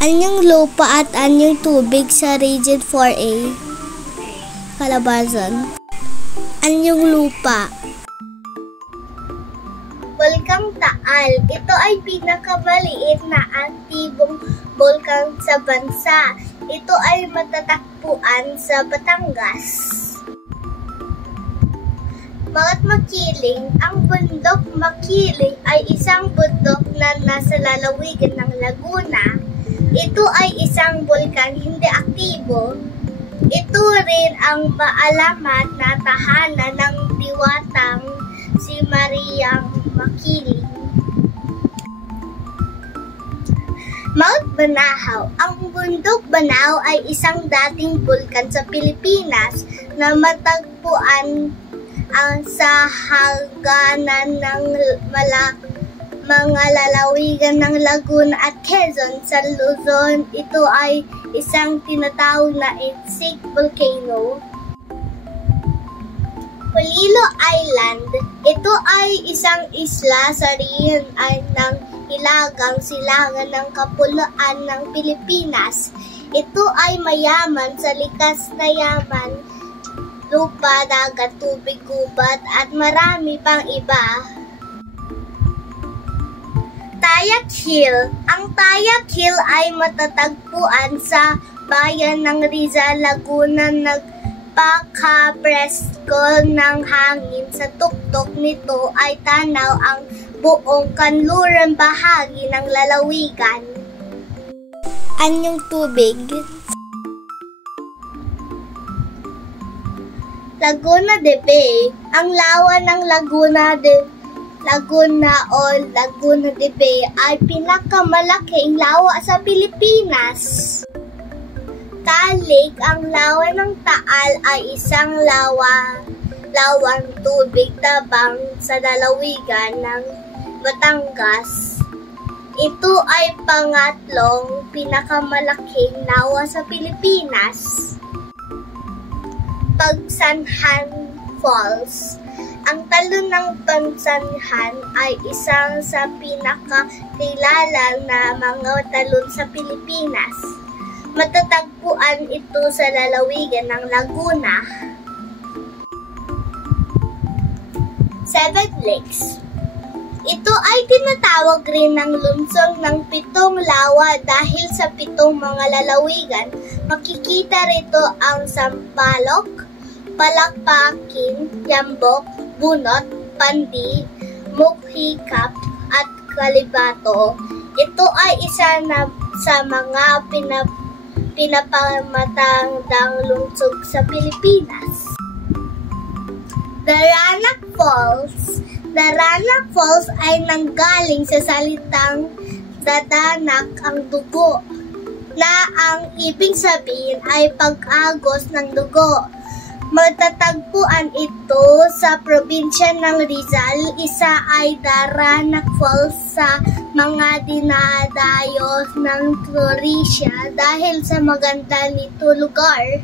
Anyong lupa at anyong tubig sa Region 4A? Calabarzon. Anyong lupa? Bulkang Taal. Ito ay pinakamaliit na aktibong bulkan sa bansa. Ito ay matatagpuan sa Batangas. Mount Makiling. Ang bundok Makiling ay isang bundok na nasa lalawigan ng Laguna. Ito ay isang bulkan hindi aktibo. Ito rin ang maalamat na tahanan ng diwatang si Mariang Makiling. Mount Banahaw. Ang bundok Banahaw ay isang dating bulkan sa Pilipinas na matagpuan sa hagganan ng mga lalawigan ng Laguna at Quezon sa Luzon. Ito ay isang tinatawag na extinct volcano. Polillo Island. Ito ay isang isla sa riyan ng Hilagang Silangan ng Kapuluan ng Pilipinas. Ito ay mayaman sa likas na yaman, lupa, dagat, tubig, gubat at marami pang iba. Tayak Hill. Ang Tayak Hill ay matatagpuan sa bayan ng Rizal, Laguna. Nagpaka-presko ng hangin. Sa tuktok nito ay tanaw ang buong kanlurang bahagi ng lalawigan. Anyong tubig? Laguna de Bay. Ang lawa ng Laguna o Laguna de Bay ay pinakamalaking lawa sa Pilipinas. Talig. Ang lawa ng Taal ay isang lawang tubig tabang sa lalawigan ng Batangas. Ito ay pangatlong pinakamalaking lawa sa Pilipinas. Pagsanhan Falls. Ang talon ng Pagsanhan ay isang sa pinakakilala na mga talon sa Pilipinas. Matatagpuan ito sa lalawigan ng Laguna. Seven Lakes. Ito ay tinatawag rin ng lungsod ng 7 lawa dahil sa 7 mga lalawigan. Makikita rito ang Sampaloc, Palakpakin, Yambok, Bunot, Pandi, Mukhikap at Kalibato. Ito ay isa sa mga pinapamatandang lungsod sa Pilipinas. Daranak Falls. Daranak Falls ay nanggaling sa salitang dadanak ang dugo, na ang ibig sabihin ay pag-agos ng dugo. Matatagpuan ito sa probinsya ng Rizal. Isa ay Daranak Falls sa mga dinadayo ng turista dahil sa maganda nito lugar.